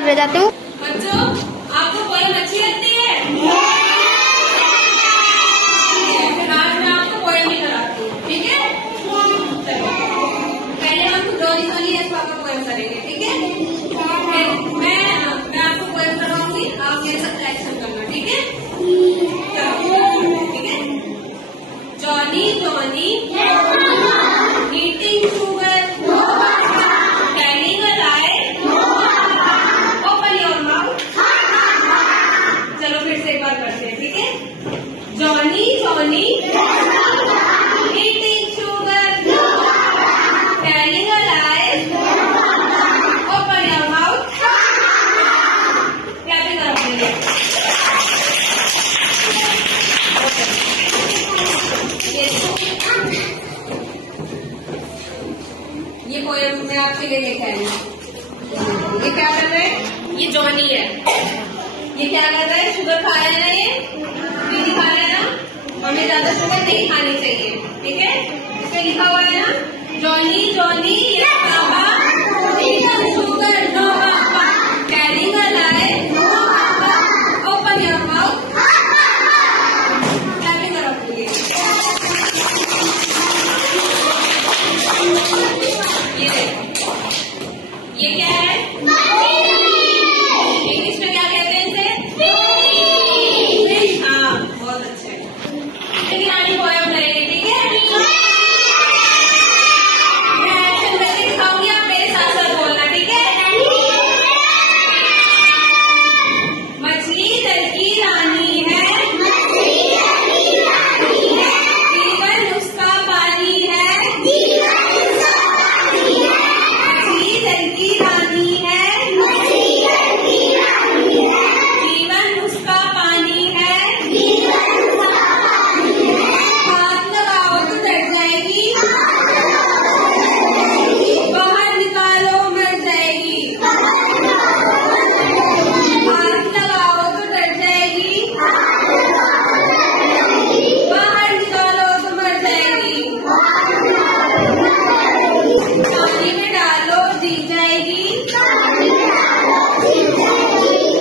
कर जाती हूँ। बच्चों, आपको पोएम अच्छी लगती है? आज मैं आपको पोएम ही कराती हूँ, ठीक है? पहले हम जोनी जोनी यस पापा पोएम करेंगे, ठीक है? मैं आपको पोएम करवाऊंगी, आप मेरे साथ एक्शन करना, ठीक है? चलो, ठीक है? Johnny Johnny eating sugar, telling a lie, open your mouth. चलो फिर से एक बार करते हैं, ठीक है? Johnny Johnny eating sugar, telling a lie, open your mouth. Clapping करो प्लीज। ये पोएम मैं आपके लिए लेके आई हूँ। ये क्या कर रहे हैं? ये जॉनी है। ये क्या कर रहा है? शुगर खा रहा है ना, ये नहीं खा रहा है ना, हमें ज्यादा शुगर नहीं खानी चाहिए, ठीक है? इसमें लिखा हुआ है ना, Johnny Johnny yes papa eating sugar, no papa telling a lie, no papa open your mouth. Clapping करो प्लीज। ये देखो, ये क्या है? इंग्लिश में क्या कहते हैं इसे? फिश। हाँ, बहुत अच्छे। लेकिन आज पोएम करेंगे, ठीक है? मैं एक्शन करके दिखाऊंगी, आप मेरे साथ साथ बोलना, ठीक है? मछली जल की रानी है, जीवन उसका पानी है। मछली जल की रानी है, जीवन उसका पानी है। हाथ लगाओ तो डर जाएगी, बाहर निकालो मर जाएगी। हाथ लगाओ तो डर जाएगी, बाहर निकालो तो मर जाएगी। पानी में डालो जी जाएगी,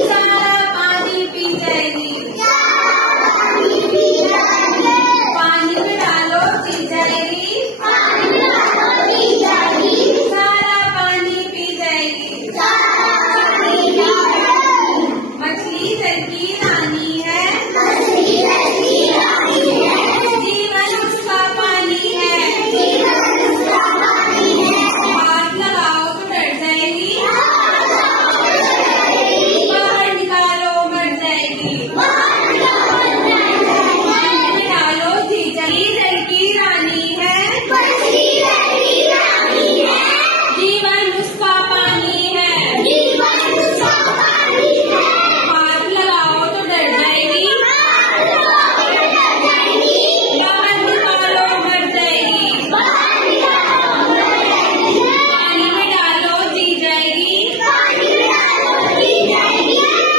सारा पानी पी जाएगी। पानी में डालो जी जाएगी, सारा पानी पी जाएगी। मछली जल की रानी है, जीवन उसका पानी है। हाथ लगाओ तो डर जाएगी, बाहर निकालो मर जाएगी। पानी में डालो जी जाएगी। जल की रानी है, जीवन उसका पानी है। हाथ लगाओ तो डर जाएगी, बाहर निकालो मर जाएगी। पानी में डालो जी जाएगी,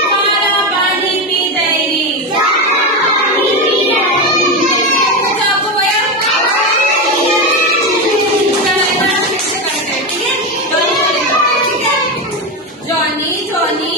सारा पानी पी जाएगी। तो आपको पोएम फिर से करते हैं, ठीक है? Johnny Johnny